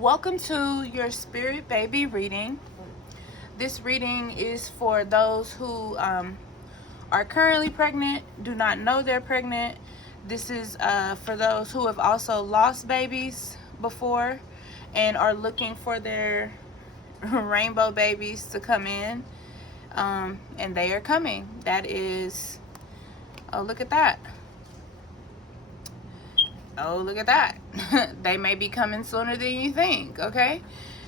Welcome to your spirit baby reading. This reading is for those who are currently pregnant, do not know they're pregnant. This is for those who have also lost babies before and are looking for their rainbow babies to come in. And they are coming. That is, oh, look at that. Oh, look at that. They may be coming sooner than you think, okay?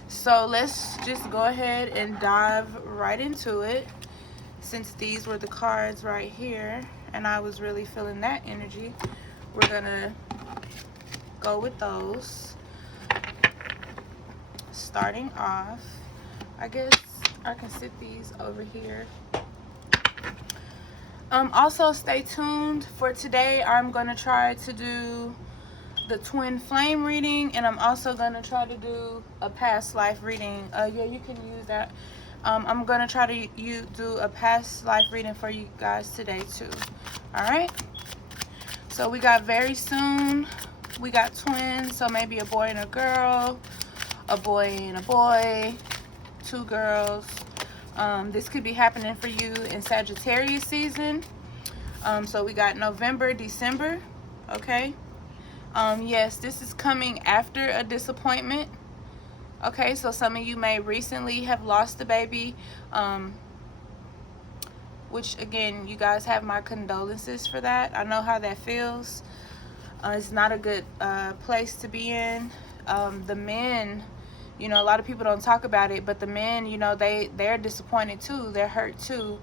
So let's just go ahead and dive right into it. Since these were the cards right here, and I was really feeling that energy, we're gonna go with those. Starting off, I guess I can sit these over here. Also stay tuned for today. I'm gonna try to do the twin flame reading, and I'm also gonna try to do a past life reading. Yeah, you can use that. I'm gonna try to do a past life reading for you guys today too. All right, so we got very soon, we got twins, so maybe a boy and a girl, a boy and a boy, two girls. This could be happening for you in Sagittarius season. So we got November, December. Okay. Yes, this is coming after a disappointment. Okay, so some of you may recently have lost a baby, which again, you guys have my condolences for that. I know how that feels. It's not a good place to be in. The men, you know, a lot of people don't talk about it, but the men, you know, they're disappointed too. They're hurt too,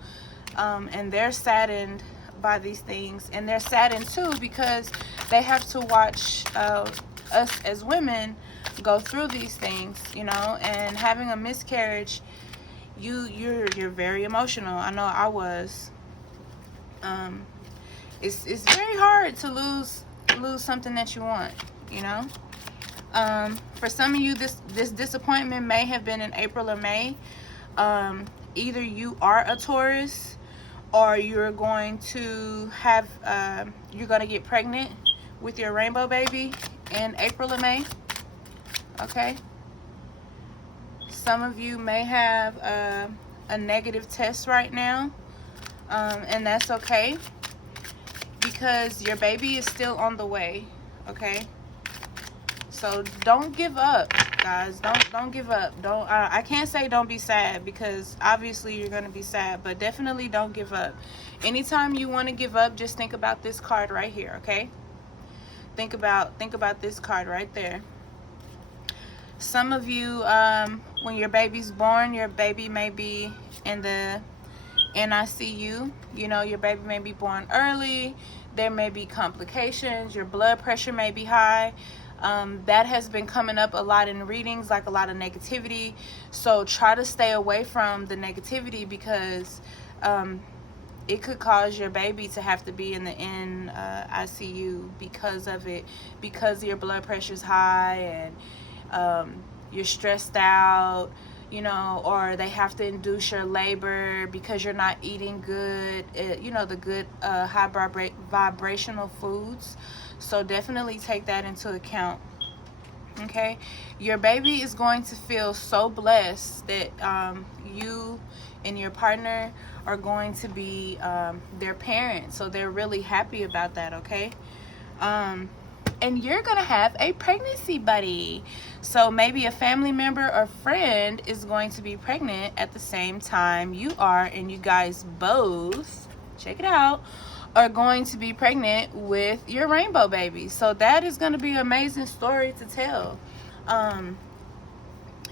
and they're saddened by these things, and they're saddened too because they have to watch us as women go through these things, you know. And having a miscarriage, you're very emotional. I know I was. It's very hard to lose something that you want, you know. For some of you, this disappointment may have been in April or May. Either you are a Taurus, or you're going to have you're going to get pregnant with your rainbow baby in April or May. Okay, some of you may have a negative test right now, and that's okay because your baby is still on the way. Okay, so don't give up, guys. Don't give up. I can't say don't be sad, because obviously you're going to be sad, but definitely don't give up. Anytime you want to give up, just think about this card right here, okay? Think about this card right there. Some of you, when your baby's born, your baby may be in the NICU. You know, your baby may be born early. There may be complications. Your blood pressure may be high. That has been coming up a lot in readings, like a lot of negativity. So try to stay away from the negativity, because it could cause your baby to have to be in the ICU because of it, because your blood pressure is high and you're stressed out, you know, or they have to induce your labor because you're not eating good, you know, the good high vibrational foods. So definitely take that into account. Okay, your baby is going to feel so blessed that you and your partner are going to be their parents. So they're really happy about that. Okay, and you're gonna have a pregnancy buddy. So maybe a family member or friend is going to be pregnant at the same time you are, and you guys both, check it out, are going to be pregnant with your rainbow baby. So that is going to be an amazing story to tell. Not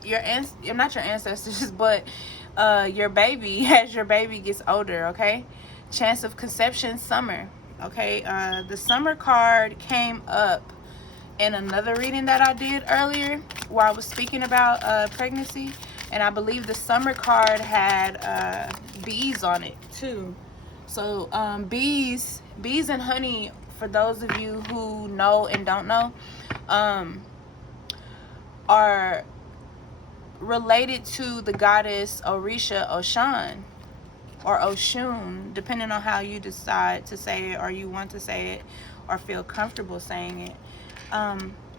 your ancestors, but your baby, as your baby gets older. Okay, chance of conception, summer. Okay, the summer card came up in another reading that I did earlier, where I was speaking about pregnancy, and I believe the summer card had bees on it too. So bees and honey, for those of you who know and don't know, are related to the goddess Orisha Oshan, or Oshun, depending on how you decide to say it, or you want to say it, or feel comfortable saying it.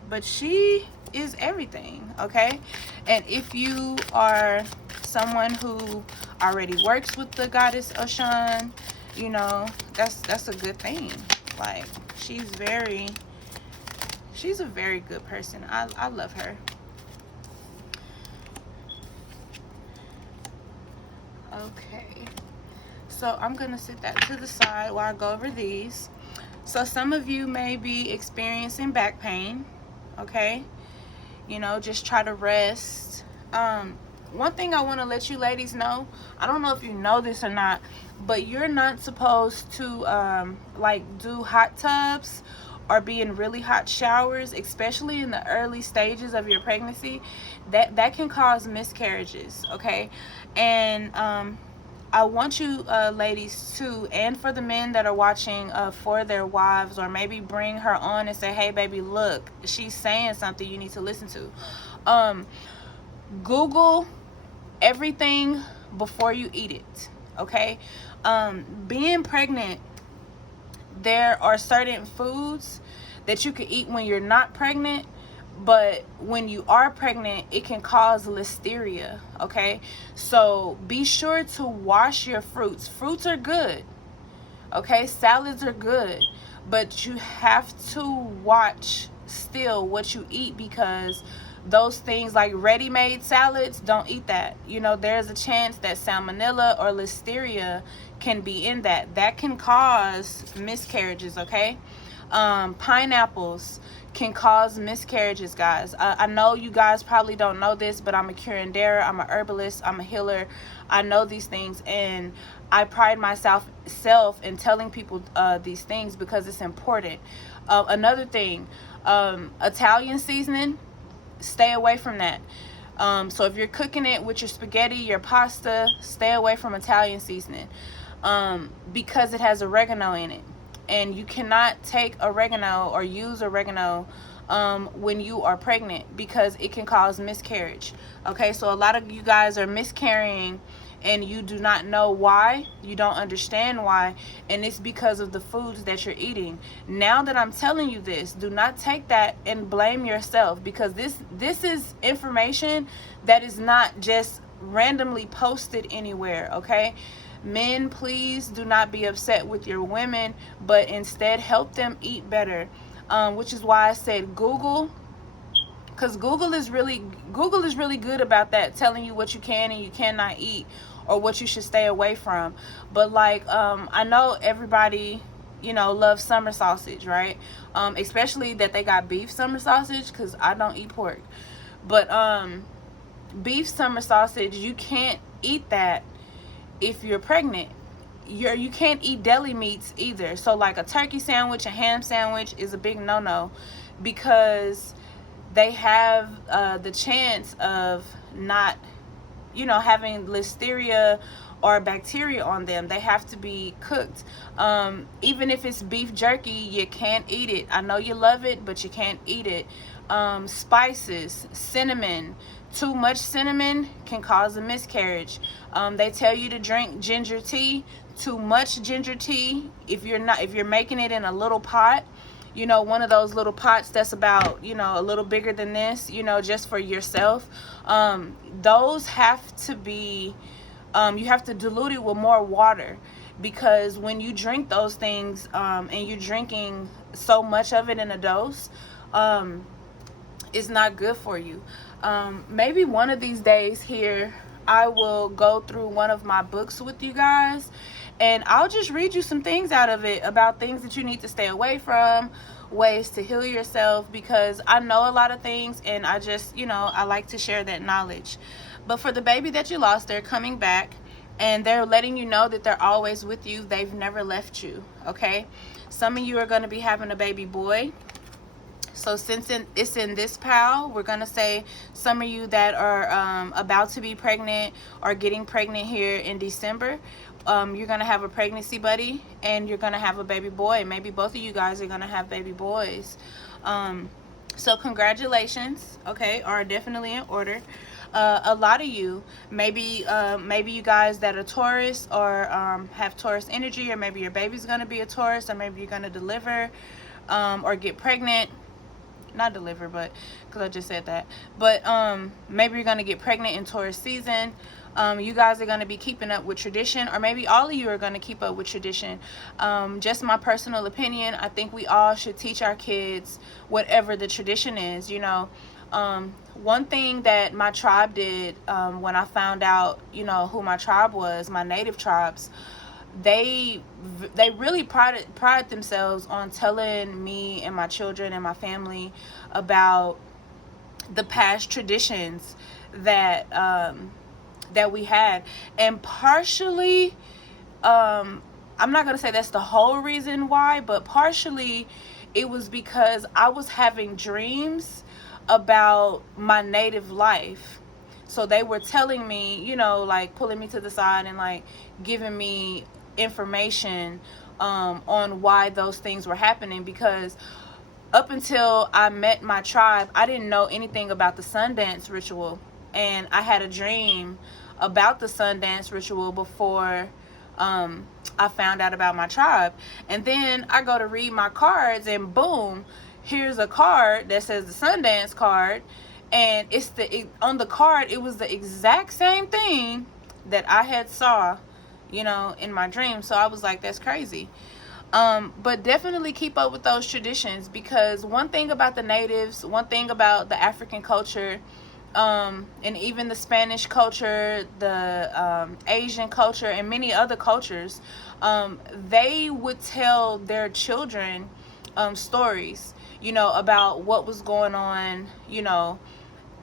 but she is everything, okay? And if you are someone who already works with the goddess Oshun, you know, that's a good thing. Like, she's a very good person. I love her. Okay, so I'm gonna set that to the side while I go over these. So some of you may be experiencing back pain, okay? You know, just try to rest. One thing I want to let you ladies know, I don't know if you know this or not, but you're not supposed to like do hot tubs or be in really hot showers, especially in the early stages of your pregnancy. That can cause miscarriages, okay? And I want you ladies too, and for the men that are watching for their wives, or maybe bring her on and say, hey baby, look, she's saying something you need to listen to. Google everything before you eat it, okay? Being pregnant, there are certain foods that you can eat when you're not pregnant, but when you are pregnant, it can cause listeria, okay? So be sure to wash your fruits. Fruits are good, okay? Salads are good, but you have to watch still what you eat, because those things like ready-made salads, don't eat that. You know, there's a chance that salmonella or listeria can be in that can cause miscarriages, okay? Pineapples can cause miscarriages, guys. I know you guys probably don't know this, but I'm a curanderer, I'm a herbalist, I'm a healer. I know these things, and I pride myself in telling people these things because it's important. Another thing, Italian seasoning, stay away from that. So if you're cooking it with your spaghetti, your pasta, stay away from Italian seasoning, because it has oregano in it, and you cannot take oregano or use oregano when you are pregnant, because it can cause miscarriage, okay? So a lot of you guys are miscarrying and you do not know why, you don't understand why, and it's because of the foods that you're eating. Now that I'm telling you this, do not take that and blame yourself, because this is information that is not just randomly posted anywhere, okay? Men, please do not be upset with your women, but instead help them eat better, which is why I said Google, because Google is really good about that, telling you what you can and you cannot eat, or what you should stay away from. But like, I know everybody, you know, loves summer sausage, right? Especially that they got beef summer sausage, because I don't eat pork. But beef summer sausage, you can't eat that if you're pregnant. You can't eat deli meats either. So like a turkey sandwich, a ham sandwich is a big no-no, because they have the chance of not, you know, having listeria or bacteria on them. They have to be cooked. Even if it's beef jerky, you can't eat it. I know you love it, but you can't eat it. Spices, cinnamon, too much cinnamon can cause a miscarriage. They tell you to drink ginger tea. Too much ginger tea, if you're making it in a little pot, you know, one of those little pots that's about, you know, a little bigger than this, you know, just for yourself, those have to be, you have to dilute it with more water, because when you drink those things, and you're drinking so much of it in a dose, it's not good for you. Maybe one of these days here, I will go through one of my books with you guys, and I'll just read you some things out of it about things that you need to stay away from, ways to heal yourself, because I know a lot of things, and I just, you know, I like to share that knowledge. But for the baby that you lost, they're coming back, and they're letting you know that they're always with you. They've never left you, okay? Some of you are going to be having a baby boy. So since it's in this pile, we're going to say some of you that are about to be pregnant or getting pregnant here in December, you're going to have a pregnancy buddy, and you're going to have a baby boy. Maybe both of you guys are going to have baby boys. So congratulations, okay, are definitely in order. A lot of you, maybe you guys that are Taurus, or have Taurus energy, or maybe your baby's going to be a Taurus, or maybe you're going to deliver or get pregnant. not deliver, but because I just said that. But maybe you're going to get pregnant in Taurus season. You guys are going to be keeping up with tradition, or maybe all of you are going to keep up with tradition. Just my personal opinion, I think we all should teach our kids whatever the tradition is, you know. One thing that my tribe did, when I found out, you know, who my tribe was, my native tribes, they really pride themselves on telling me and my children and my family about the past traditions that that we had. And partially, I'm not gonna say that's the whole reason why, but partially it was because I was having dreams about my native life. So they were telling me, you know, like pulling me to the side and like giving me information on why those things were happening. Because up until I met my tribe, I didn't know anything about the Sundance ritual. And I had a dream about the Sundance ritual before I found out about my tribe. And then I go to read my cards, and boom, here's a card that says the Sundance card. And on the card, it was the exact same thing that I had saw, you know, in my dream. So I was like, that's crazy. But definitely keep up with those traditions, because one thing about the natives, one thing about the African culture, and even the Spanish culture, the Asian culture, and many other cultures, they would tell their children stories, you know, about what was going on, you know,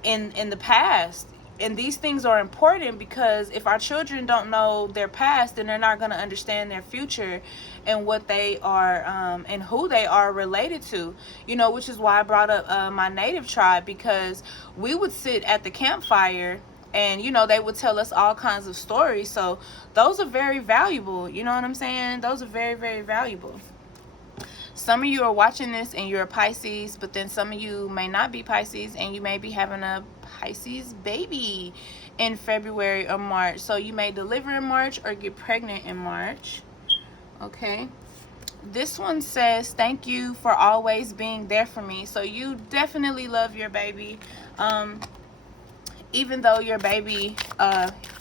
in the past. And these things are important, because if our children don't know their past, then they're not going to understand their future and what they are and who they are related to, you know, which is why I brought up my native tribe, because we would sit at the campfire and, you know, they would tell us all kinds of stories. So those are very valuable, you know what I'm saying? Those are very, very valuable. Some of you are watching this and you're a Pisces, but then some of you may not be Pisces, and you may be having a Pisces baby in February or March. So you may deliver in March or get pregnant in March. Okay. This one says, thank you for always being there for me. So you definitely love your baby. Even though your baby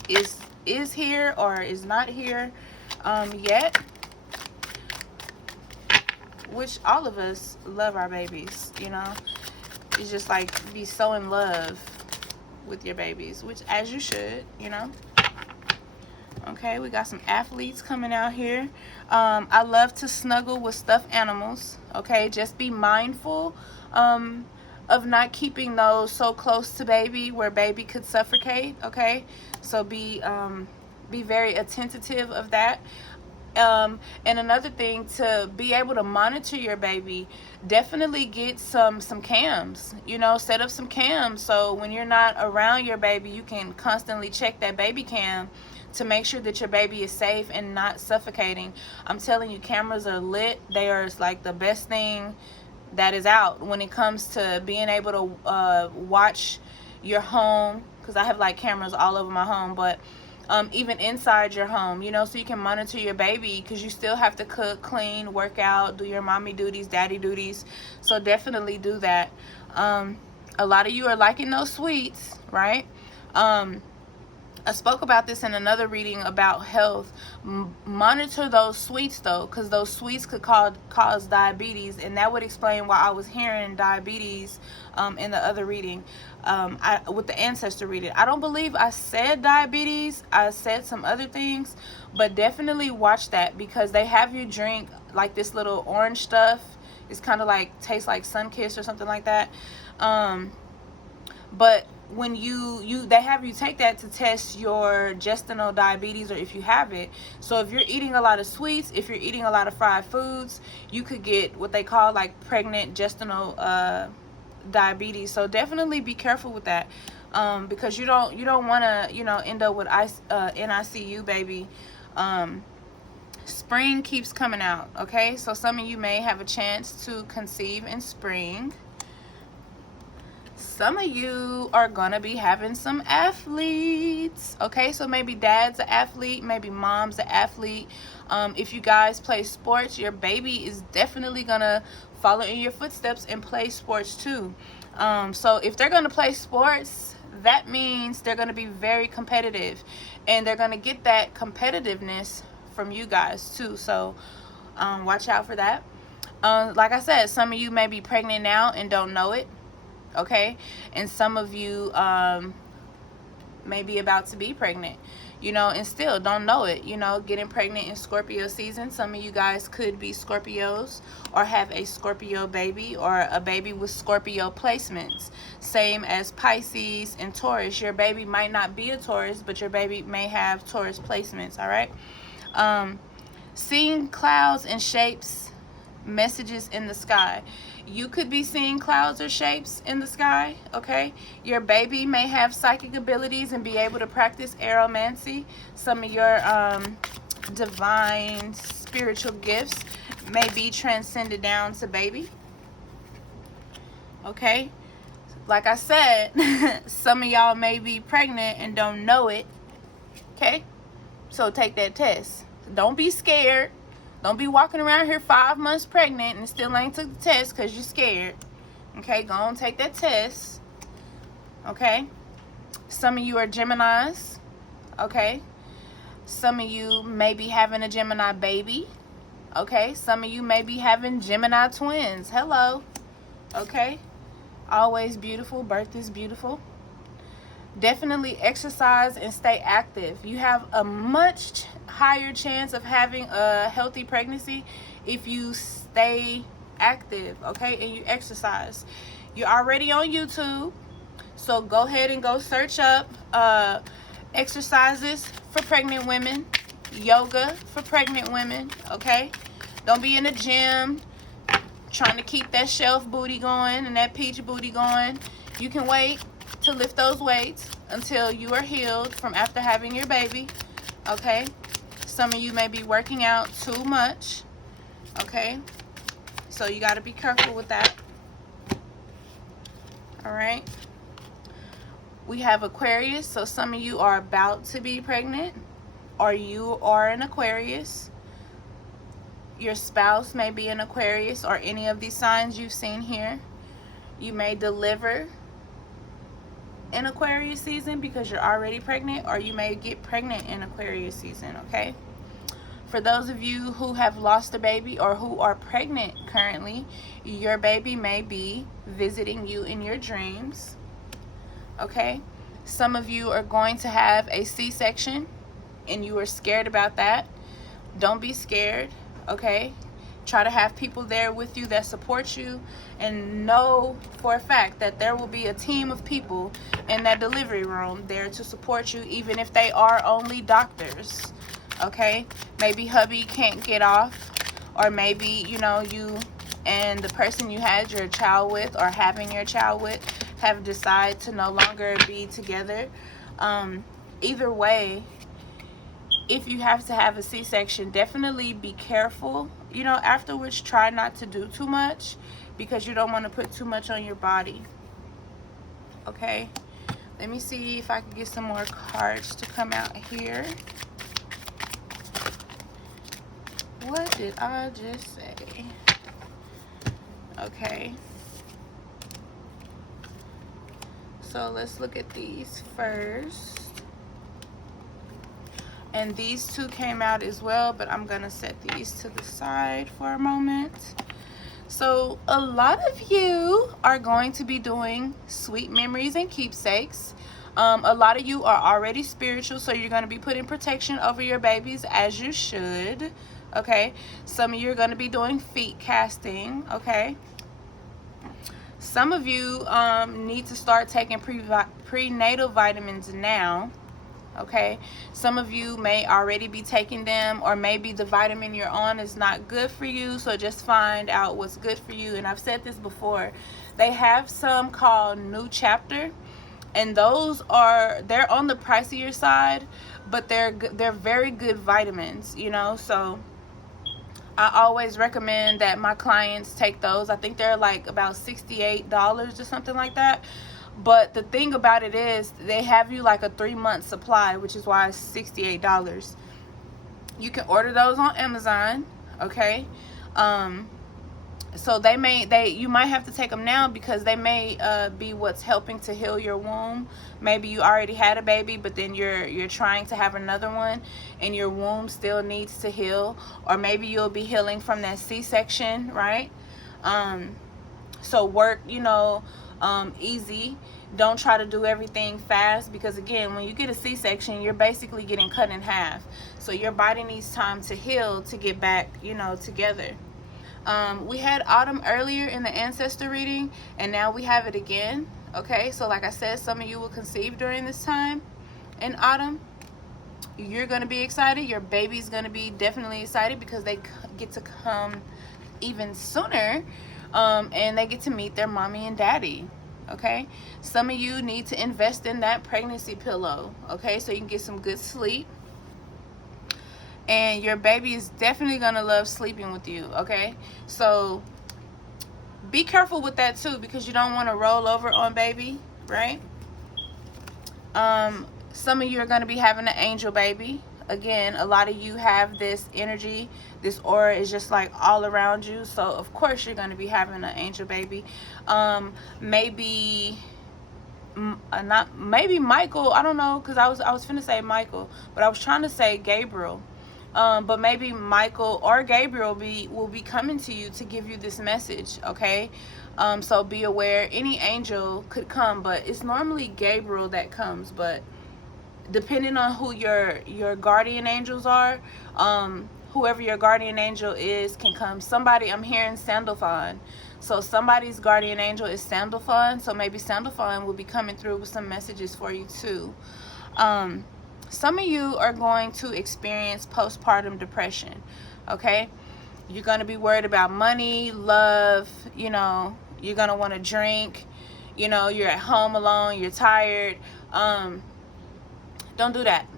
is here or is not here yet. Which all of us love our babies, you know. It's just like be so in love with your babies, which as you should, you know. Okay, we got some athletes coming out here. I love to snuggle with stuffed animals. Okay, just be mindful of not keeping those so close to baby where baby could suffocate. Okay, so be very attentive of that. And another thing, to be able to monitor your baby, definitely get some cams, you know, set up some cams, so when you're not around your baby, you can constantly check that baby cam to make sure that your baby is safe and not suffocating. I'm telling you, cameras are lit. They are like the best thing that is out when it comes to being able to watch your home, because I have like cameras all over my home, but even inside your home, you know, so you can monitor your baby, because you still have to cook, clean, work out, do your mommy duties, daddy duties. So definitely do that. A lot of you are liking those sweets, right? I spoke about this in another reading about health. Monitor those sweets though, because those sweets could cause diabetes, and that would explain why I was hearing diabetes in the other reading, with the ancestor reading. I don't believe I said diabetes. I said some other things, but definitely watch that, because they have you drink like this little orange stuff. It's kind of like, tastes like Sunkist or something like that. But when they have you take that to test your gestational diabetes, or if you have it. So if you're eating a lot of sweets, if you're eating a lot of fried foods, you could get what they call like pregnant gestational diabetes. So definitely be careful with that, because you don't want to, you know, end up with NICU, baby. Spring keeps coming out. Okay, so some of you may have a chance to conceive in spring. some of you are gonna be having some athletes. Okay, so maybe dad's an athlete, maybe mom's an athlete. If you guys play sports, your baby is definitely gonna follow in your footsteps and play sports too. So if they're gonna play sports, that means they're gonna be very competitive, and they're gonna get that competitiveness from you guys too. So watch out for that. Like I said, some of you may be pregnant now and don't know it. Okay, and some of you may be about to be pregnant, you know, and still don't know it. You know, getting pregnant in Scorpio season, some of you guys could be Scorpios or have a Scorpio baby or a baby with Scorpio placements, same as Pisces and Taurus. Your baby might not be a Taurus, but your baby may have Taurus placements. All right. Seeing clouds and shapes, messages in the sky. You could be seeing clouds or shapes in the sky. Okay, your baby may have psychic abilities and be able to practice aromancy. Some of your divine spiritual gifts may be transcended down to baby. Okay, like I said, some of y'all may be pregnant and don't know it. Okay, so take that test. Don't be scared. Don't be walking around here 5 months pregnant and still ain't took the test because you're scared. Okay, go on, take that test. Okay, some of you are Geminis. Okay, some of you may be having a Gemini baby. Okay, some of you may be having Gemini twins. Hello. Okay, always beautiful. Birth is beautiful. Definitely exercise and stay active. You have a much higher chance of having a healthy pregnancy if you stay active, okay, and you exercise. You're already on YouTube, so go ahead and go search up exercises for pregnant women, yoga for pregnant women. Okay, don't be in the gym trying to keep that shelf booty going and that peach booty going. You can wait to lift those weights until you are healed from after having your baby. Okay, some of you may be working out too much. Okay, so you got to be careful with that. All right, we have Aquarius, so some of you are about to be pregnant, or you are an Aquarius. Your spouse may be an Aquarius, or any of these signs you've seen here. You may deliver in Aquarius season because you're already pregnant, or you may get pregnant in Aquarius season. Okay, for those of you who have lost a baby or who are pregnant currently, your baby may be visiting you in your dreams. Okay, some of you are going to have a C-section and you are scared about that. Don't be scared. Okay, try to have people there with you that support you, and know for a fact that there will be a team of people in that delivery room there to support you, even if they are only doctors. Okay, maybe hubby can't get off, or maybe, you know, you and the person you had your child with or having your child with have decided to no longer be together. Either way, if you have to have a C-section, definitely be careful. You know, afterwards, try not to do too much because you don't want to put too much on your body. Okay, let me see if I can get some more cards to come out here. What did I just say? Okay, so let's look at these first. And these two came out as well, but I'm gonna set these to the side for a moment. So a lot of you are going to be doing sweet memories and keepsakes. A lot of you are already spiritual, so you're going to be putting protection over your babies, as you should. Okay, some of you are going to be doing feet casting. Okay, some of you need to start taking prenatal vitamins now. Okay, some of you may already be taking them, or maybe the vitamin you're on is not good for you, so just find out what's good for you. And I've said this before, they have some called New Chapter, and those are, they're on the pricier side, but they're very good vitamins, you know. So I always recommend that my clients take those. I think they're like about $68 or something like that. But the thing about it is they have you like a 3-month supply, which is why it's $68. You can order those on Amazon, okay? So you might have to take them now because they may be what's helping to heal your womb. Maybe you already had a baby, but then you're trying to have another one and your womb still needs to heal, or maybe you'll be healing from that C-section, right? So work, easy. Don't try to do everything fast, because again, when you get a C-section, you're basically getting cut in half. So your body needs time to heal to get back, together. We had autumn earlier in the ancestor reading, and now we have it again. Okay, so like I said, some of you will conceive during this time in autumn. You're going to be excited. Your baby's going to be definitely excited because they get to come even sooner, and they get to meet their mommy and daddy. Okay, some of you need to invest in that pregnancy pillow, okay, so you can get some good sleep. And your baby is definitely going to love sleeping with you, okay? So be careful with that too, because you don't want to roll over on baby, right? Some of you are going to be having an angel baby. Again, a lot of you have this energy. This aura is just like all around you. So, of course, you're going to be having an angel baby. Maybe Michael. I don't know, because I was finna say Michael, but I was trying to say Gabriel. But maybe Michael or Gabriel will be coming to you to give you this message, okay? So be aware. Any angel could come, but it's normally Gabriel that comes. But depending on who your guardian angels are, whoever your guardian angel is can come. Somebody, I'm hearing Sandalphon. So somebody's guardian angel is Sandalphon. So maybe Sandalphon will be coming through with some messages for you too. Some of you are going to experience postpartum depression, okay? You're going to be worried about money, love, you're going to want to drink, you're at home alone, you're tired. Don't do that.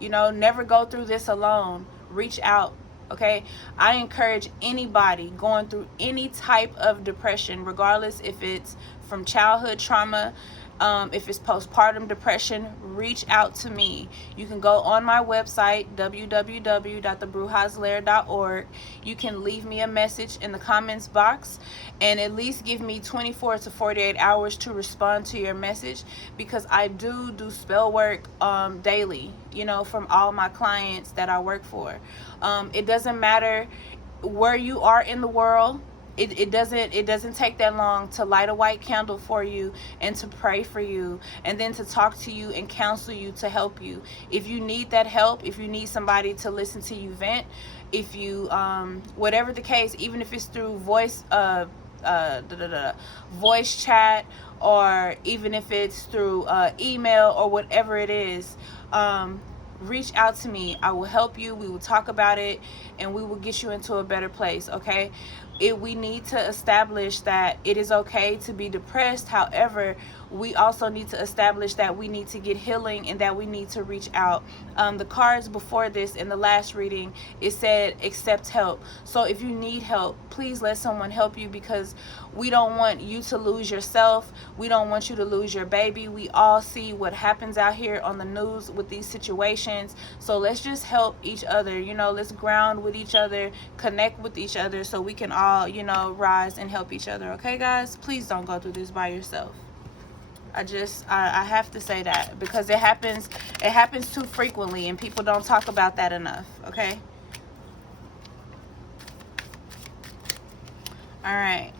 Never go through this alone. Reach out, okay? I encourage anybody going through any type of depression, regardless if it's from childhood trauma, if it's postpartum depression, reach out to me. You can go on my website, www.thebrujaslair.org. You can leave me a message in the comments box and at least give me 24 to 48 hours to respond to your message, because I do spell work daily, from all my clients that I work for. It doesn't matter where you are in the world. It doesn't take that long to light a white candle for you and to pray for you and then to talk to you and counsel you to help you. If you need that help, if you need somebody to listen to you vent, if you whatever the case, even if it's through voice chat, or even if it's through email or whatever it is, reach out to me. I will help you. We will talk about it and we will get you into a better place, okay? We need to establish that it is okay to be depressed. However, we also need to establish that we need to get healing and that we need to reach out. The cards before this in the last reading, it said accept help. So if you need help, please let someone help you, because we don't want you to lose yourself. We don't want you to lose your baby. We all see what happens out here on the news with these situations. So let's just help each other. Let's ground with each other, connect with each other, so we can all, rise and help each other. Okay, guys? Please don't go through this by yourself. I have to say that, because it happens too frequently and people don't talk about that enough, okay? All right.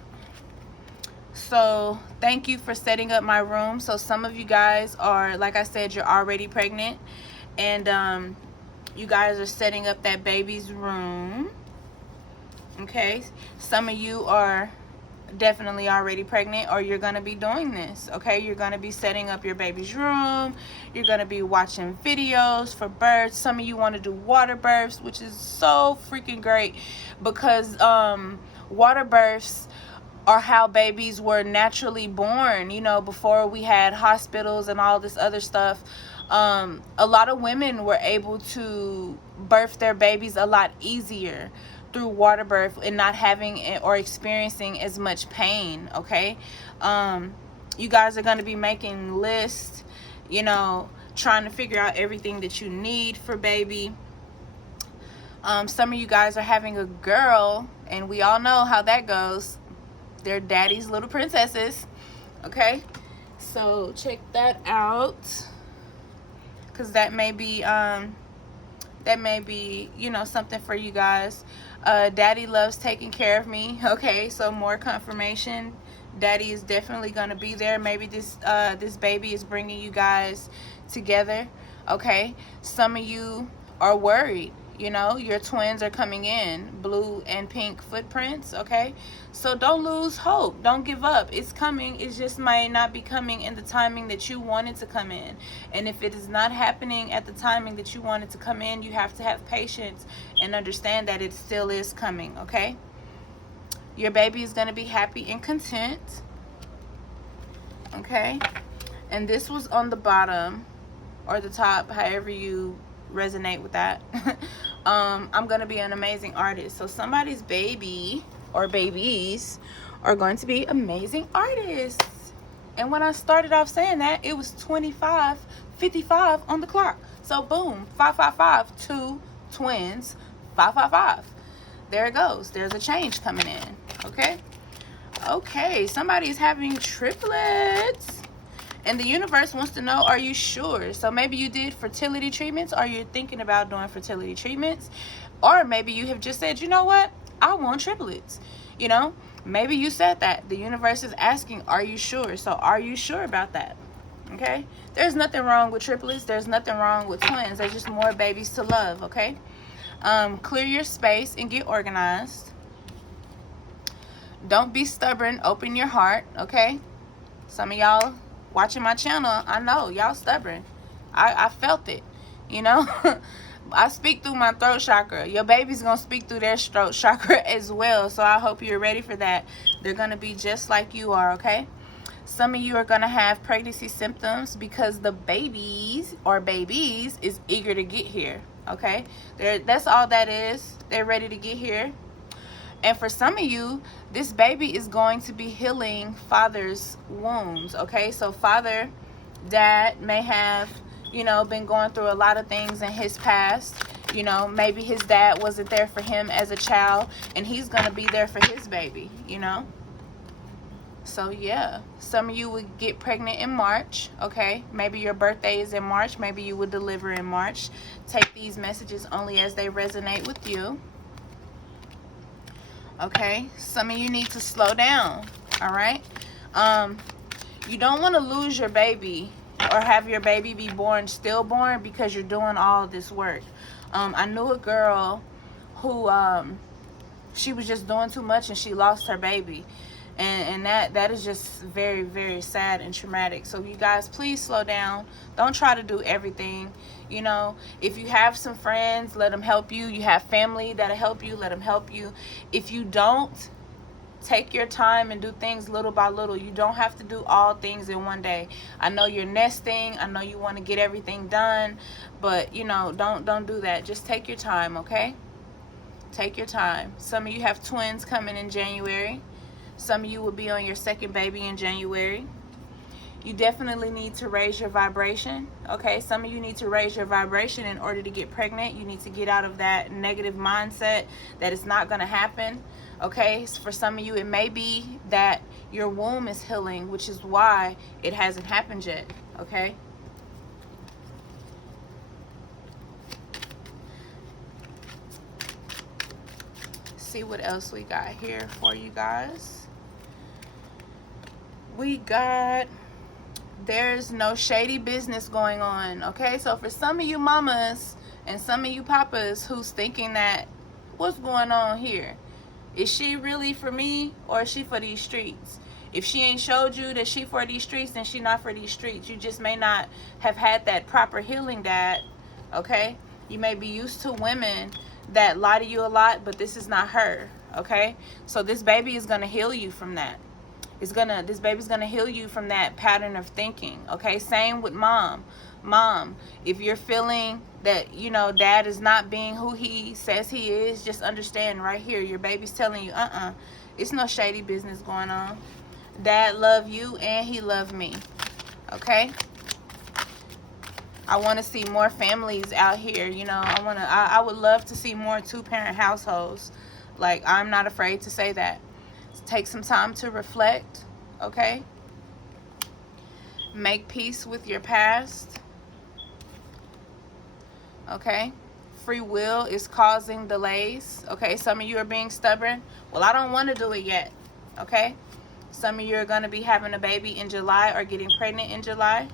So thank you for setting up my room. So some of you guys are, like I said, you're already pregnant, and you guys are setting up that baby's room, okay? Some of you are definitely already pregnant, or you're gonna be doing this, okay? You're gonna be setting up your baby's room. You're gonna be watching videos for births. Some of you want to do water births, which is so freaking great, because water births are how babies were naturally born, before we had hospitals and all this other stuff. A lot of women were able to birth their babies a lot easier through water birth and not having or experiencing as much pain, okay? You guys are going to be making lists, you know, trying to figure out everything that you need for baby. Some of you guys are having a girl, and we all know how that goes. They're daddy's little princesses. Okay, so check that out, because that may be you know, something for you guys. Daddy loves taking care of me. Okay, so more confirmation. Daddy is definitely going to be there. Maybe this baby is bringing you guys together. Okay, some of you are worried. You know, your twins are coming in, blue and pink footprints. Okay, so don't lose hope. Don't give up. It's coming. It just might not be coming in the timing that you want it to come in. And if it is not happening at the timing that you want it to come in, you have to have patience and understand that it still is coming. Okay, your baby is going to be happy and content. Okay, and this was on the bottom or the top, however you resonate with that. I'm gonna be an amazing artist. So somebody's baby or babies are going to be amazing artists. And when I started off saying that, it was 25:55 on the clock. So boom, 555, 2 twins, 555. There it goes. There's a change coming in. Okay, somebody is having triplets. And the universe wants to know, are you sure? So maybe you did fertility treatments, or you're thinking about doing fertility treatments. Or maybe you have just said, you know what? I want triplets. You know, maybe you said that. The universe is asking, are you sure? So are you sure about that? Okay? There's nothing wrong with triplets. There's nothing wrong with twins. There's just more babies to love, okay? Clear your space and get organized. Don't be stubborn. Open your heart, okay? Some of y'all watching my channel, I know y'all stubborn. I felt it, you know. I speak through my throat chakra. Your baby's gonna speak through their throat chakra as well. So I hope you're ready for that. They're gonna be just like you are, okay? Some of you are gonna have pregnancy symptoms because the babies is eager to get here, okay? That's all that is. They're ready to get here. And for some of you, this baby is going to be healing father's wounds, okay? So dad may have, you know, been going through a lot of things in his past. You know, maybe his dad wasn't there for him as a child, and he's going to be there for his baby, you know? So, yeah. Some of you would get pregnant in March, okay? Maybe your birthday is in March. Maybe you would deliver in March. Take these messages only as they resonate with you. Okay, some of you need to slow down. All right, you don't want to lose your baby or have your baby be born stillborn because you're doing all of this work. I knew a girl who she was just doing too much and she lost her baby, and that is just very, very sad and traumatic. So you guys, please slow down. Don't try to do everything. You know, if you have some friends, let them help you. You have family that'll help you, let them help you. If you don't, take your time and do things little by little. You don't have to do all things in one day. I know you're nesting. I know you want to get everything done, but you know, don't do that. Just take your time, okay? Take your time. Some of you have twins coming in January. Some of you will be on your second baby in January. You definitely need to raise your vibration, okay? Some of you need to raise your vibration in order to get pregnant. You need to get out of that negative mindset that it's not going to happen, okay? For some of you, it may be that your womb is healing, which is why it hasn't happened yet, okay? See what else we got here for you guys. We got... there's no shady business going on, okay? So for some of you mamas and some of you papas who's thinking that, what's going on here? Is she really for me, or is she for these streets? If she ain't showed you that she for these streets, then she not for these streets. You just may not have had that proper healing, dad, okay? You may be used to women that lie to you a lot, but this is not her, okay? So this baby is gonna heal you from that. This baby's gonna heal you from that pattern of thinking, okay? Same with mom. If you're feeling that, you know, dad is not being who he says he is, just understand right here, your baby's telling you, it's no shady business going on. Dad loved you and he loved me. Okay? I want to see more families out here. You know, I would love to see more 2-parent households. Like, I'm not afraid to say that. Take some time to reflect. Okay? Make peace with your past. Okay? Free will is causing delays. Okay? Some of you are being stubborn. Well, I don't want to do it yet. Okay? Some of you are going to be having a baby in July or getting pregnant in July.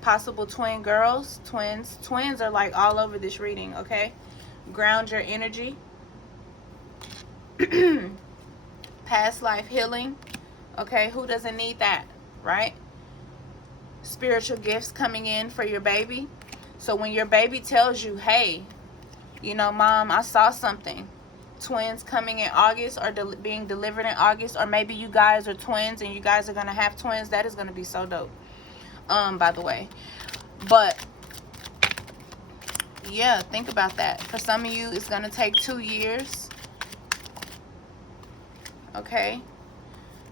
Possible twin girls. Twins are like all over this reading. Okay? Ground your energy. Past life healing. Okay? Who doesn't need that? Right? Spiritual gifts coming in for your baby. So when your baby tells you, hey, you know, Mom, I saw something. Twins coming in August or being delivered in August, or maybe you guys are twins and you guys are going to have twins. That is going to be so dope, by the way. But yeah, think about that. For some of you, it's going to take 2 years. Okay?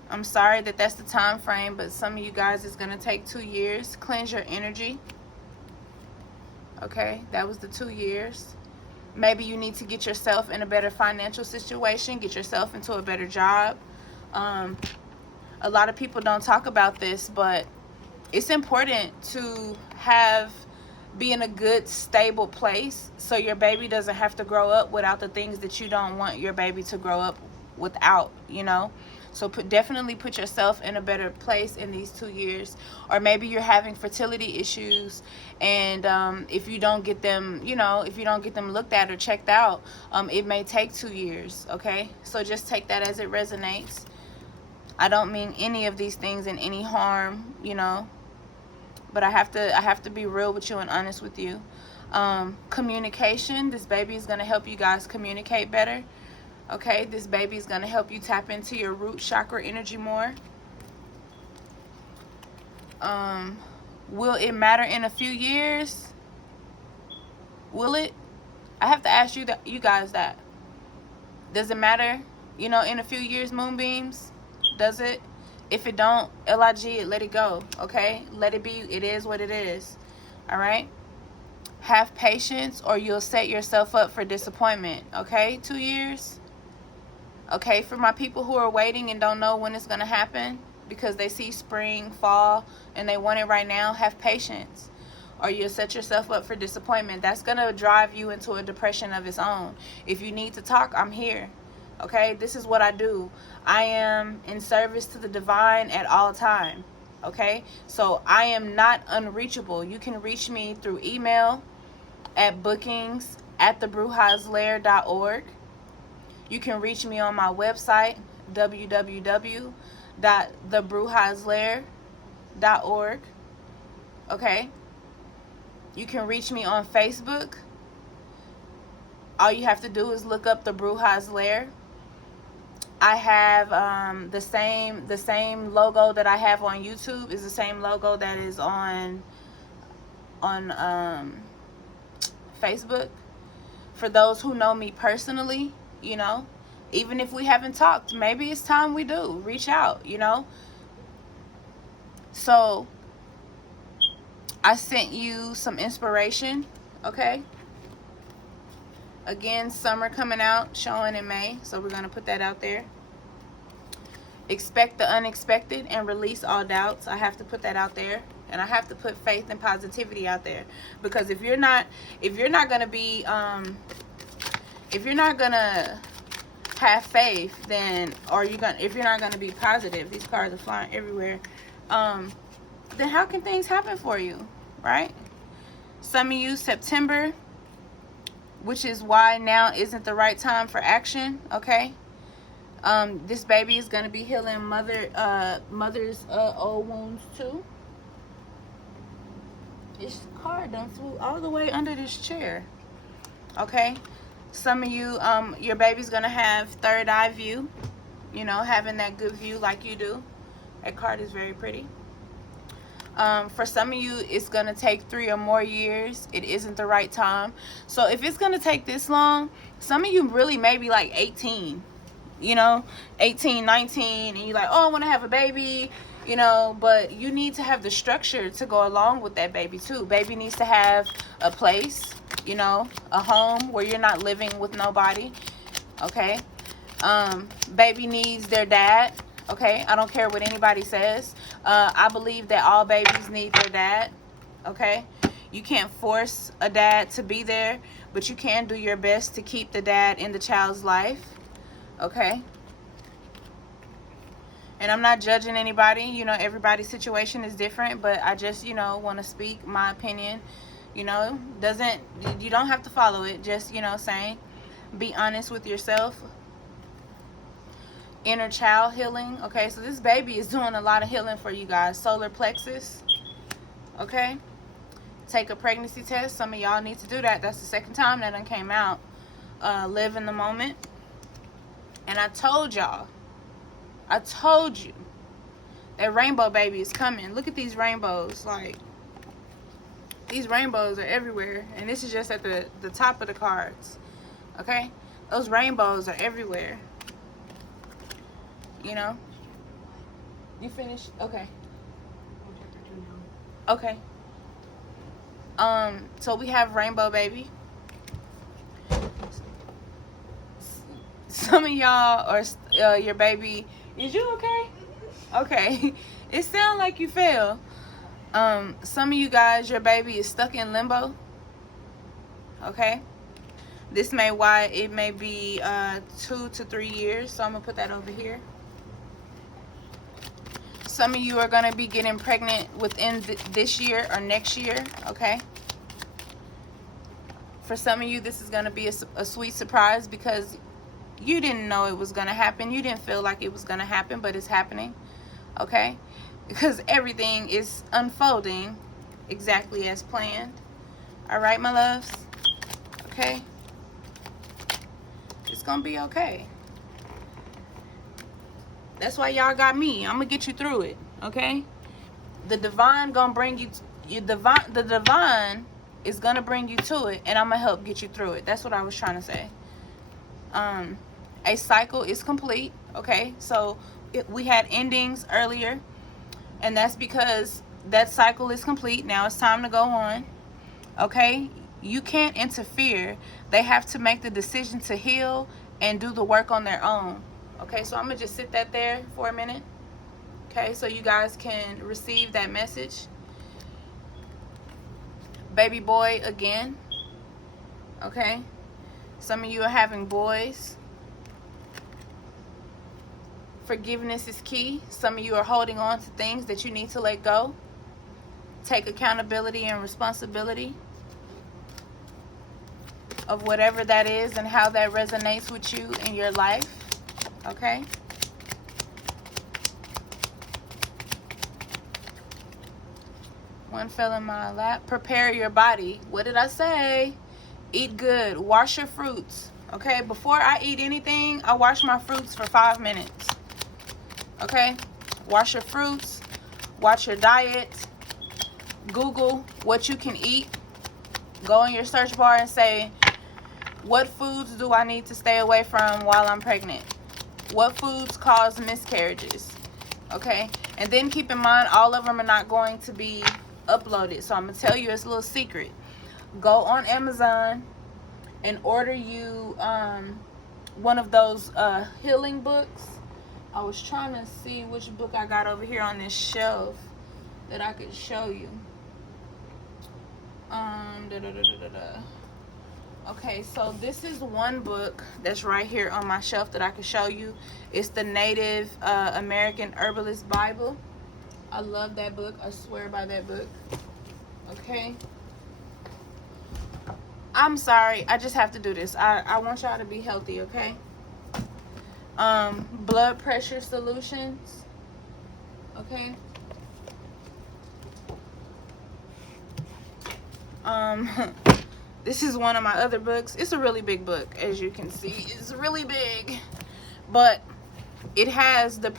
I'm sorry that that's the time frame, but some of you guys, it's going to take 2 years. Cleanse your energy. Okay? That was the 2 years. Maybe you need to get yourself in a better financial situation, get yourself into a better job. A lot of people don't talk about this, but it's important to be in a good, stable place so your baby doesn't have to grow up without the things that you don't want your baby to grow up without, you know. So definitely put yourself in a better place in these 2 years. Or maybe you're having fertility issues, and if you don't get them, you know, if you don't get them looked at or checked out, it may take 2 years. Okay, so just take that as it resonates. I don't mean any of these things in any harm, you know, but I have to be real with you and honest with you. Communication. This baby is going to help you guys communicate better. Okay, this baby is going to help you tap into your root chakra energy more. Will it matter in a few years? Will it? I have to ask you guys that. Does it matter, you know, in a few years, moonbeams? Does it? If it don't, LIG, let it go. Okay? Let it be. It is what it is. All right? Have patience or you'll set yourself up for disappointment. Okay? 2 years. Okay, for my people who are waiting and don't know when it's going to happen because they see spring, fall, and they want it right now, have patience. Or you'll set yourself up for disappointment. That's going to drive you into a depression of its own. If you need to talk, I'm here. Okay, this is what I do. I am in service to the divine at all time. Okay, so I am not unreachable. You can reach me through email at bookings@thebrujaslair.org. You can reach me on my website, www.thebrujaslair.org. Okay? You can reach me on Facebook. All you have to do is look up The Bruja's Lair. I have the same logo that I have on YouTube is the same logo that is on Facebook. For those who know me personally, you know, even if we haven't talked, maybe it's time we do. Reach out, you know. So, I sent you some inspiration, okay? Again, summer coming out, showing in May, so we're going to put that out there. Expect the unexpected and release all doubts. I have to put that out there. And I have to put faith and positivity out there. Because if you're not going to be, if you're not going to have faith, then, if you're not going to be positive, these cards are flying everywhere, then how can things happen for you, right? Some of you, September, which is why now isn't the right time for action, okay? This baby is going to be healing mother's old wounds too. This card done flew all the way under this chair, okay? Some of you, your baby's going to have third eye view, you know, having that good view like you do. That card is very pretty. For some of you, it's going to take 3 or more years. It isn't the right time. So if it's going to take this long, some of you really may be like 18. you know, 18, 19, and you're like, oh, I want to have a baby, you know, but you need to have the structure to go along with that baby too. Baby needs to have a place, you know, a home where you're not living with nobody, okay? Baby needs their dad, okay? I don't care what anybody says. I believe that all babies need their dad, okay? You can't force a dad to be there, but you can do your best to keep the dad in the child's life, okay? And I'm not judging anybody, you know, everybody's situation is different, but I just, you know, want to speak my opinion. You know, you don't have to follow it, just, you know, saying, be honest with yourself. Inner child healing, okay? So this baby is doing a lot of healing for you guys. Solar plexus, okay? Take a pregnancy test. Some of y'all need to do that. That's the second time that done came out. Live in the moment. And I told y'all, I told you that rainbow baby is coming. Look at these rainbows. Like, these rainbows are everywhere. And this is just at the top of the cards. Okay? Those rainbows are everywhere. You know? You finished? Okay. Okay. So we have rainbow baby. Some of y'all are your baby. Is you okay? Okay. It sounds like you fell. Some of you guys, your baby is stuck in limbo. Okay. This may be 2 to 3 years. So I'm gonna put that over here. Some of you are gonna be getting pregnant within this year or next year. Okay. For some of you, this is gonna be a sweet surprise because you didn't know it was gonna happen. You didn't feel like it was gonna happen, but it's happening. Okay. Because everything is unfolding exactly as planned. All right, my loves. Okay. It's gonna be okay. That's why y'all got me. I'm gonna get you through it. Okay. The divine gonna bring you. The divine is gonna bring you to it, and I'm gonna help get you through it. That's what I was trying to say. A cycle is complete. Okay. So we had endings earlier, and that's because that cycle is complete. Now it's time to go on. Okay. You can't interfere. They have to make the decision to heal and do the work on their own. Okay, so I'm gonna just sit that there for a minute. Okay, so you guys can receive that message. Baby boy again. Okay, some of you are having boys. Forgiveness is key. Some of you are holding on to things that you need to let go. Take accountability and responsibility of whatever that is and how that resonates with you in your life. Okay. One fell in my lap. Prepare your body. What did I say? Eat good. Wash your fruits. Okay. Before I eat anything, I wash my fruits for 5 minutes. Okay. Wash your fruits. Watch your diet. Google what you can eat. Go in your search bar and say, what foods do I need to stay away from while I'm pregnant? What foods cause miscarriages? Okay. And then keep in mind, all of them are not going to be uploaded. So I'm going to tell you, it's a little secret. Go on Amazon and order you one of those healing books. I was trying to see which book I got over here on this shelf that I could show you. Okay, so this is one book that's right here on my shelf that I can show you. It's the Native American Herbalist Bible. I love that book. I swear by that book. Okay. I'm sorry. I just have to do this. I want y'all to be healthy, okay? Blood pressure solutions. Okay. This is one of my other books. It's a really big book, as you can see. It's really big, but it has the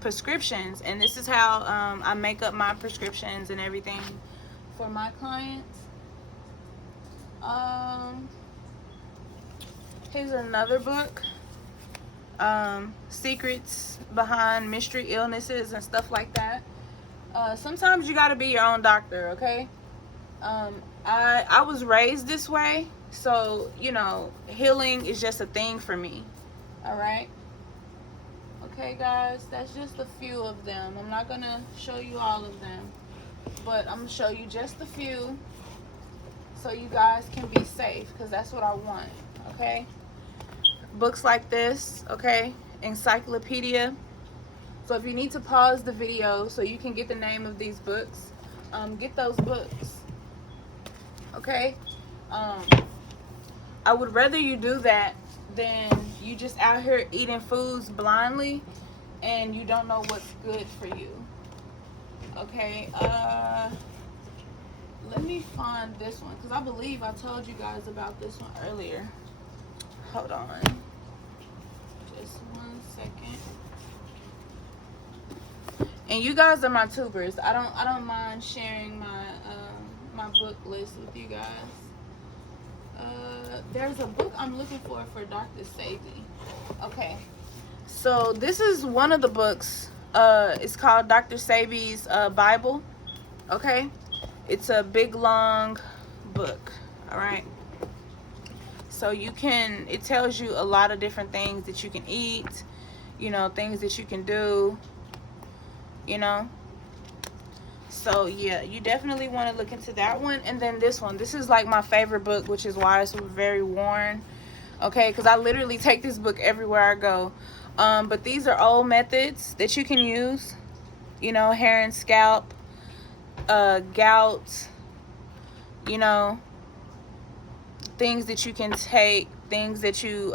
prescriptions, and this is how I make up my prescriptions and everything for my clients. Here's another book. secrets behind mystery illnesses and stuff like that. Sometimes you gotta be your own doctor, okay? I was raised this way, so you know, healing is just a thing for me. All right. Okay, guys, that's just a few of them. I'm not gonna show you all of them, but I'm gonna show you just a few so you guys can be safe, because that's what I want. Okay. Books like this, okay, encyclopedia. So if you need to pause the video so you can get the name of these books, get those books. Okay. I would rather you do that than you just out here eating foods blindly and you don't know what's good for you. Okay. Let me find this one, because I believe I told you guys about this one earlier. Hold on. Just 1 second. And you guys are my tubers. I don't mind sharing my book list with you guys. There's a book I'm looking for Dr. Sebi. Okay. So this is one of the books. It's called Dr. Sebi's Bible. Okay. It's a big long book. All right. So it tells you a lot of different things that you can eat, you know, things that you can do, you know. So yeah, you definitely want to look into that one. And then this one, this is like my favorite book, which is why it's very worn. Okay, because I literally take this book everywhere I go. But these are old methods that you can use, you know, hair and scalp, gout, you know, things that you can take, things that you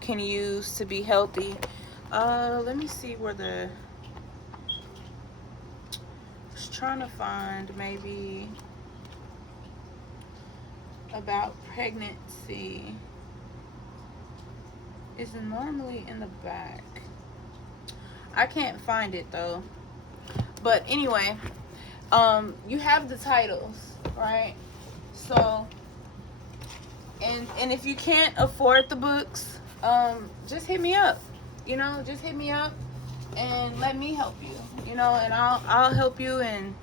can use to be healthy. Let me see where the... Just trying to find maybe about pregnancy. It's normally in the back. I can't find it though. But anyway, you have the titles, right? So, and if you can't afford the books, just hit me up. You know, just hit me up and let me help you. You know, and I'll help you and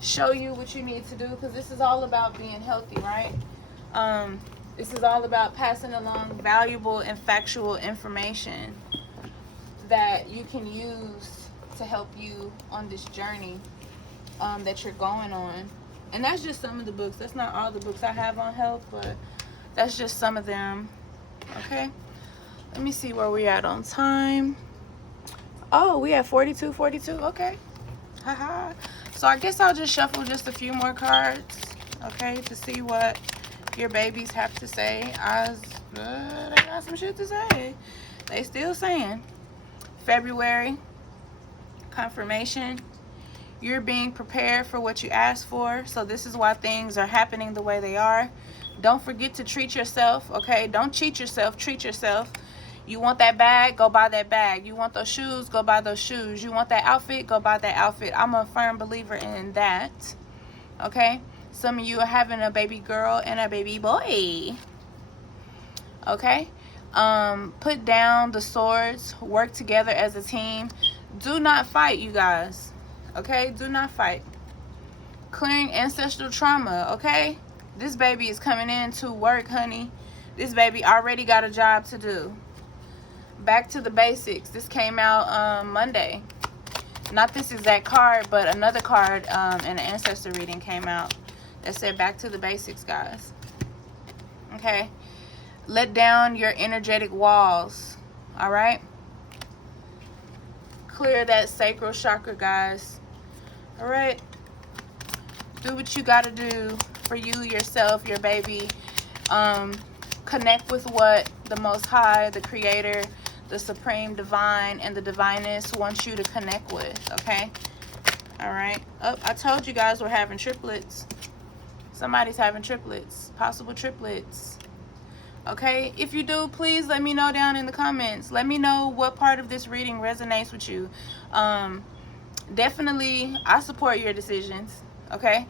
show you what you need to do, because this is all about being healthy, right? This is all about passing along valuable and factual information that you can use to help you on this journey that you're going on. And that's just some of the books. That's not all the books I have on health, but that's just some of them. Okay, let me see where we're at on time. Oh, we have 42. Okay. Haha. So I guess I'll just shuffle just a few more cards, okay, to see what your babies have to say. They got some shit to say. They still saying. February. Confirmation. You're being prepared for what you asked for. So this is why things are happening the way they are. Don't forget to treat yourself, okay? Don't cheat yourself. Treat yourself. You want that bag, go buy that bag. You want those shoes, go buy those shoes. You want that outfit, go buy that outfit. I'm a firm believer in that. Okay? Some of you are having a baby girl and a baby boy. Okay? Put down the swords. Work together as a team. Do not fight, you guys. Okay? Do not fight. Clearing ancestral trauma. Okay? This baby is coming in to work, honey. This baby already got a job to do. Back to the basics. This came out Monday. Not this exact card, but another card in an ancestor reading came out that said back to the basics, guys. Okay. Let down your energetic walls. All right. Clear that sacral chakra, guys. All right. Do what you got to do for you, yourself, your baby. Connect with what the Most High, the Creator, the Supreme Divine, and the Divinest wants you to connect with, okay? All right. Oh, I told you guys we're having triplets. Somebody's having triplets. Possible triplets. Okay? If you do, please let me know down in the comments. Let me know what part of this reading resonates with you. Definitely, I support your decisions, Okay,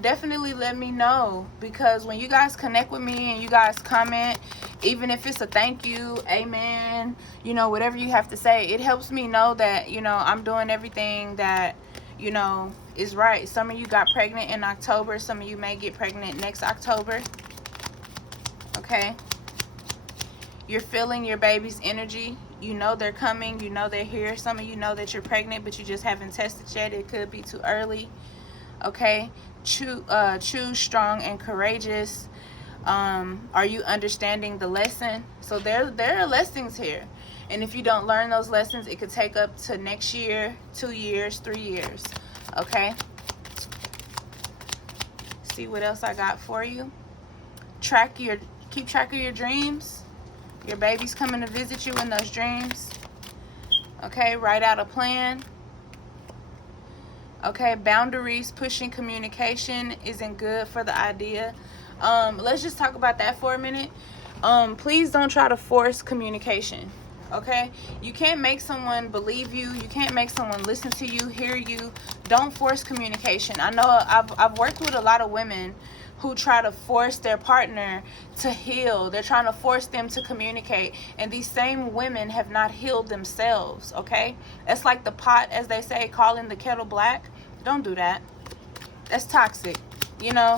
definitely let me know, because when you guys connect with me and you guys comment, even if it's a thank you, amen, you know, whatever you have to say, it helps me know that, you know, I'm doing everything that, you know, is right. Some of you got pregnant in October. Some of you may get pregnant next October. Okay, you're feeling your baby's energy. You know they're coming. You know they're here. Some of you know that you're pregnant, but you just haven't tested yet. It could be too early. Okay, choose strong and courageous. Are you understanding the lesson? So there are lessons here, and if you don't learn those lessons, it could take up to next year, 2 years, 3 years. Okay, see what else I got for you. Keep track of your dreams. Your baby's coming to visit you in those dreams. Okay, write out a plan. Okay, boundaries, pushing communication isn't good for the idea. Let's just talk about that for a minute. Please don't try to force communication. Okay, you can't make someone believe you. You can't make someone listen to you, hear you. Don't force communication. I know I've worked with a lot of women who try to force their partner to heal. They're trying to force them to communicate, and these same women have not healed themselves. Okay, it's like the pot, as they say, calling the kettle black. Don't do that. That's toxic. You know,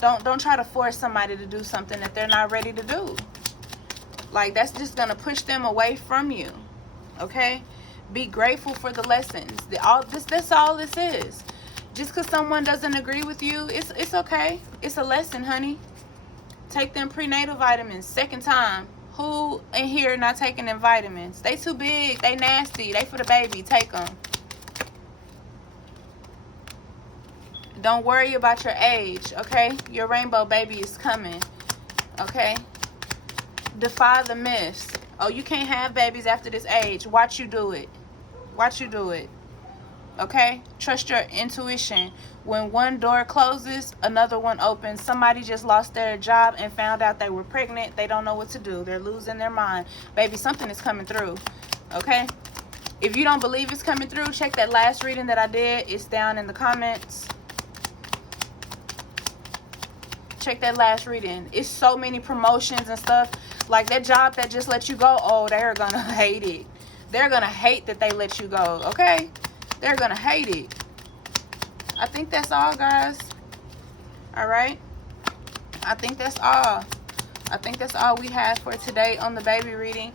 don't try to force somebody to do something that they're not ready to do. Like, that's just gonna push them away from you. Okay, be grateful for the lessons. That's all this is. Just because someone doesn't agree with you, it's okay. It's a lesson, honey. Take them prenatal vitamins. Second time. Who in here not taking them vitamins? They too big. They nasty. They for the baby. Take them. Don't worry about your age, okay? Your rainbow baby is coming, okay? Defy the myths. Oh, you can't have babies after this age. Watch you do it. Watch you do it. Okay, trust your intuition. When one door closes, another one opens. Somebody just lost their job and found out they were pregnant. They don't know what to do. They're losing their mind. Baby, something is coming through. Okay, if you don't believe it's coming through, check that last reading that I did. It's down in the comments. Check that last reading. It's so many promotions and stuff. Like that job that just let you go, oh, they're gonna hate it. They're gonna hate that they let you go. Okay, they're gonna hate it. I think that's all, guys. All right, I think that's all. I think that's all we have for today on the baby reading.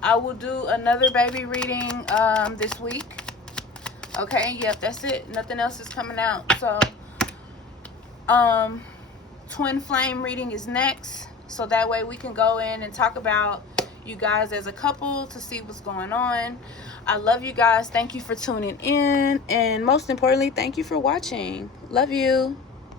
I will do another baby reading this week. Okay, yep, that's it. Nothing else is coming out. So twin flame reading is next, so that way we can go in and talk about you guys as a couple to see what's going on. I love you guys. Thank you for tuning in, and most importantly, thank you for watching. Love you.